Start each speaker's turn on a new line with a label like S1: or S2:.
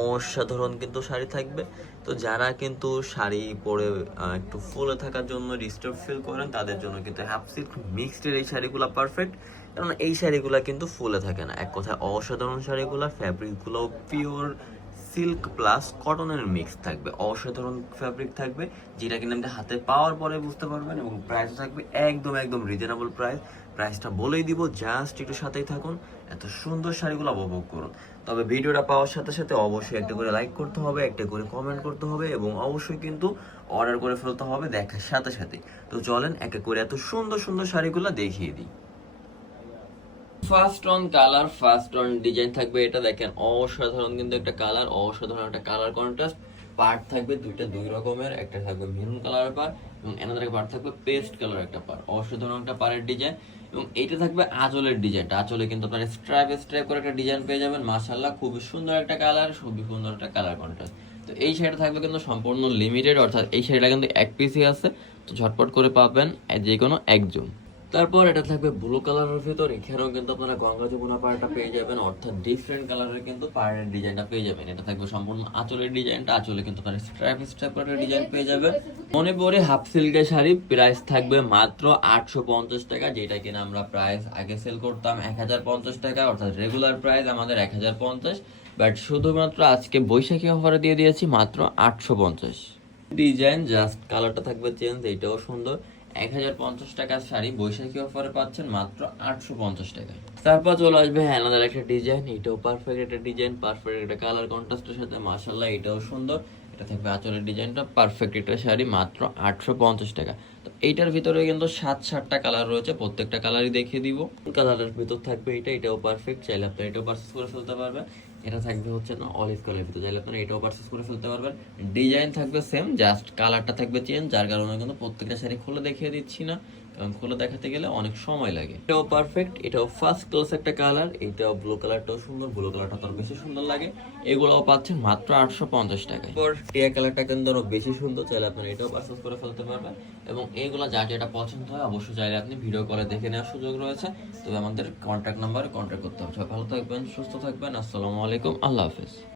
S1: অসাধারণ কিন্তু শাড়ি থাকবে। তো যারা কিন্তু শাড়ি পরে একটু ফুলে থাকার জন্য ডিস্টার্ব ফিল করেন, তাদের জন্য কিন্তু হাফ সিল্ক এই শাড়িগুলো পারফেক্ট কারণ এই শাড়িগুলো কিন্তু ফুলে থাকে না। এক কথায় অসাধারণ শাড়িগুলো ফ্যাব্রিকগুলো পিওর সিল্ক প্লাস কটনের মিক্স থাকবে, অসাধারণ ফ্যাব্রিক থাকবে যেটা কিনা আপনি হাতে পাওয়ার পরে বুঝতে পারবেন এবং প্রাইস থাকবে একদম একদম রিজনেবল প্রাইস প্রাইসটা বলেই দিব জাস্ট একটু সাথেই থাকুন, এত সুন্দর শাড়িগুলো উপভোগ করুন। তবে ভিডিওটা পাওয়ার সাথে সাথে অবশ্যই একটা করে লাইক করতে হবে, একটা করে কমেন্ট করতে হবে এবং অবশ্যই কিন্তু অর্ডার করে ফেলতে হবে দেখার সাথে সাথে তো চলেন একে করে এত সুন্দর সুন্দর শাড়িগুলো দেখিয়ে দিই। First on colour first on design থাকবে, এটা দেখেন অসাধারণ কিন্তু একটা কালার অসাধারণ একটা কালার কন্ট্রাস্ট পার্ট থাকবে দুইটা দুই রকমের, একটা থাকবে মেরুন কালার পার এবং এনাদের পার্ট থাকবে পেস্ট কালার একটা পার অসাধারণ একটা পারের ডিজাইন এবং এইটা থাকবে আঁচলের ডিজাইনটা আঁচলে কিন্তু আপনার স্ট্রাইপ স্ট্রাইপ করে একটা ডিজাইন পেয়ে যাবেন। মাশাল্লাহ খুবই সুন্দর একটা কালার খুবই সুন্দর একটা কালার কন্ট্রাস্ট তো এই শাড়িটা থাকবে কিন্তু সম্পূর্ণ লিমিটেড অর্থাৎ এই শাড়িটা কিন্তু এক পিসই আছে। তো ঝটপট করে পাবেন যে কোনো একজন। তারপর এটা থাকবে ব্লু কালারের ভিতর। এখানেও কিন্তু আপনারা গঙ্গা যমুনা পাড়টা পেয়ে যাবেন, অর্থাৎ ডিফারেন্ট কালারের কিন্তু পাড়ের ডিজাইনটা পেয়ে যাবেন। এটা থাকবে সম্পূর্ণ আঁচলের ডিজাইনটা আঁচলে কিন্তু আপনারা স্ট্রাইপ স্ট্রাইপ করে ডিজাইন পেয়ে যাবেন মনে পড়ে হাফ সিল্কের শাড়ি প্রাইস থাকবে মাত্র আটশো পঞ্চাশ টাকা, যেটা কিনা আমরা প্রাইস আগে সেল করতাম এক হাজার পঞ্চাশ টাকা, অর্থাৎ রেগুলার প্রাইস আমাদের এক হাজার পঞ্চাশ। বাট শুধুমাত্র আজকে বৈশাখী অফারে দিয়ে দিয়েছি মাত্র আটশো পঞ্চাশ। ডিজাইন জাস্ট কালারটা থাকবে চেঞ্জ এইটাও সুন্দর। এক হাজার পঞ্চাশ টাকার শাড়ি বৈশাখী অফারে পাচ্ছেন মাত্র আটশো পঞ্চাশ টাকায়। তারপর চলে আসবে হ্যানাদার একটা ডিজাইন এটাও পারফেক্ট একটা ডিজাইন পারফেক্ট একটা কালার কন্ট্রাস্টের সাথে মাসাল্লাহ এটাও সুন্দর। এটা থাকবে আঁচলের ডিজাইনটা পারফেক্ট একটা শাড়ি, মাত্র আটশো পঞ্চাশ টাকা। তো এইটার ভিতরে কিন্তু সাত, সাতটা কালার রয়েছে, প্রত্যেকটা কালারই দেখিয়ে দিব। কালারের ভিতর থাকবে এটা, এটাও পারফেক্ট চাইলে আপনারা এটাও পারচেস করে ফেলতে পারবেন। এটা থাকবে হচ্ছে না অলিভ কালারের ভিতরে চাইলে আপনারা এটাও পারচেস করে ফেলতে পারবেন। ডিজাইন থাকবে সেম জাস্ট কালারটা থাকবে চেঞ্জ যার কারণে কিন্তু প্রত্যেকটা শাড়ি খুলে দেখিয়ে দিচ্ছি না। কারণ খুলে দেখাতে গেলে অনেক সময় লাগে। এটাও পারফেক্ট এটাও ফার্স্ট ক্লাস একটা কালার এটাও ব্লু কালারটাও সুন্দর ব্লু কালারটা তো বেশি সুন্দর লাগে। এগুলোও পাচ্ছেন মাত্র আটশো পঞ্চাশ টাকায়। এরপর টিয়া কালারটা কিন্তু আরও বেশি সুন্দর, চাইলে আপনারা এটাও পারচেস করে ফেলতে পারবেন। এবং এইগুলো যা যেটা পছন্দ হয়, অবশ্যই চাইলে আপনি ভিডিও কলে দেখে নেওয়ার সুযোগ রয়েছে। তবে আমাদের কন্ট্যাক্ট নাম্বারে কন্ট্যাক্ট করতে হবে। ভালো থাকবেন, সুস্থ থাকবেন। আসসালামু আলাইকুম, আল্লাহ হাফেজ।